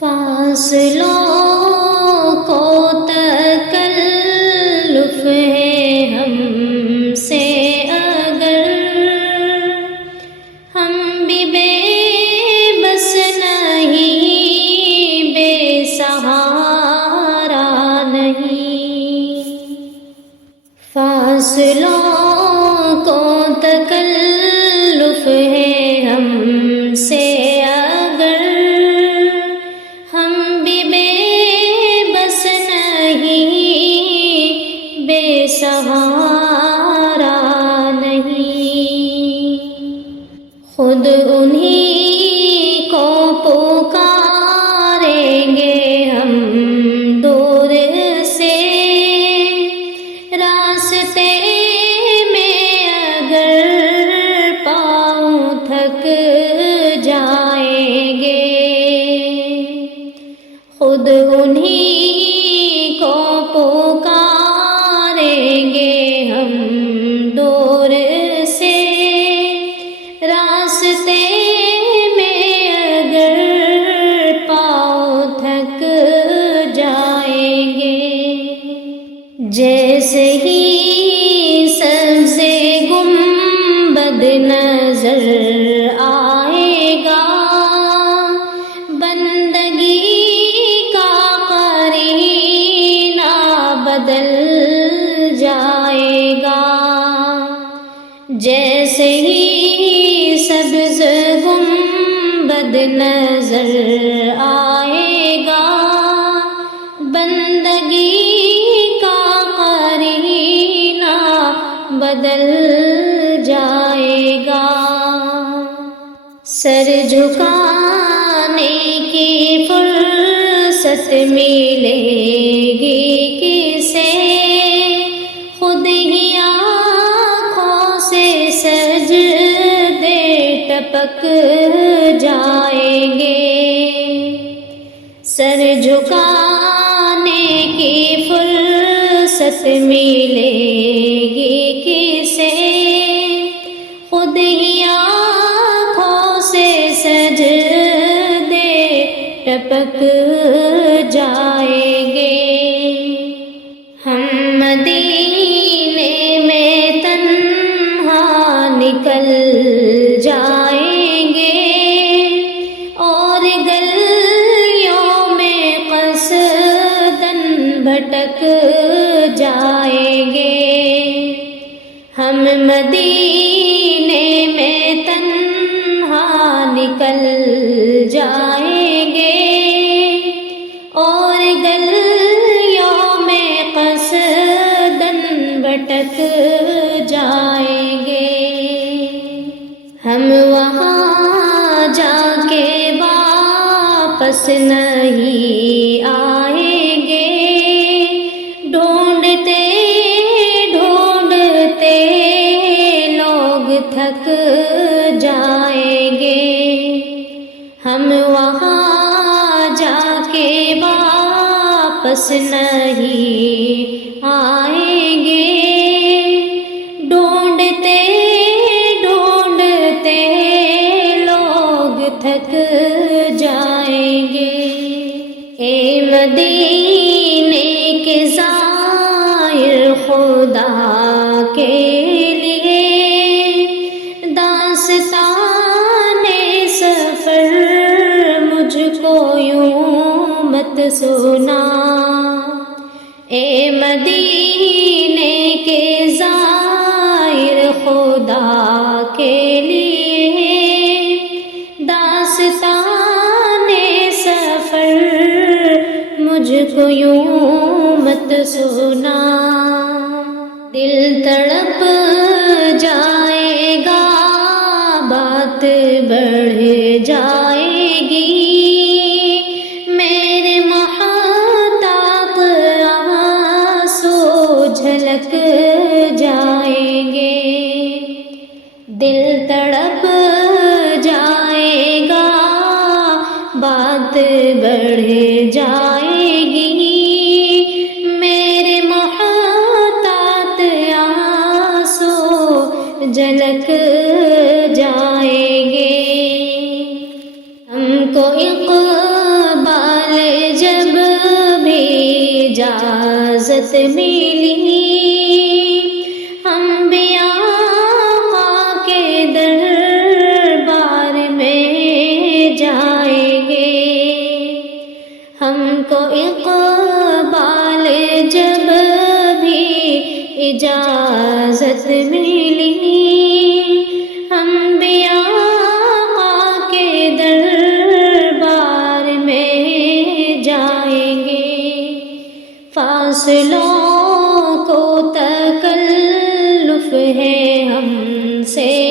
فاصلوں کو تکلف ہے ہم سے اگر، ہم بھی بے بس نہیں، بے سہارا نہیں۔ فاصلوں کو تکلف ہے ہم سے اگر، ہم بھی بے بس نہیں، بے سہارا نہیں۔ خود انہی کو پکاریں گے ہم دور سے، راستے میں اگر پاؤں تھک جائیں گے، خود انہی کو پکاریں گے ہم دور سے، راستے میں اگر پاؤں تھک جائیں گے۔ جیسے ہی سبز گنبد نظر آئے گا، بندگی کا قرینہ بدل جائے گا۔ جیسے ہی سبز گنبد نظر آئے گا، بندگی کا قرینہ بدل جائے گا۔ سر جھکانے کی فرصت ملے گی کسے، خود ہی آنکھوں سے سجدے ٹپک جائیں گے۔ سر جھکانے کی فرصت ملے گی کسے، خود ہی آنکھوں سے سجدے ٹپک جائیں گے۔ ہم مدینے میں تنہا نکل جائیں گے، اور گلیوں میں قصداً بھٹک جائیں گے۔ ہم مدینے میں تنہا نکل جائیں گے، اور گلیوں میں قصداً بھٹک جائیں گے۔ ہم وہاں جا کے واپس نہیں آئیں گے، ڈھونڈتے ڈھونڈتے لوگ تھک جائیں گے۔ ہم وہاں جا کے واپس نہیں آئیں گے، ڈھونڈتے ڈھونڈتے لوگ تھک جائیں گے۔ اے مدینے کے زائر، خدا کے لیے داستان سفر مجھ کو یوں مت سنا۔ اے مدینے کے زائر، خدا کے لیے داستان سفر مجھ کو یوں مت سنا۔ دل تڑپ جائے گا، بات بڑھ جائے گی، میرے محتاط آنسو جھلک جائیں گے۔ دل تڑپ جائے گا، بات بڑھ جائے گی، میرے محتاط آنسو جھلک جائیں گے۔ ہم کو اقبال اجازت ملی، انبیاء کے دربار میں جائیں گے، ہم کو اقبال جب بھی اجازت ملی، انبیاء کے دربار میں جائیں گے، فاصلوں کو تکلف ہے ہم سے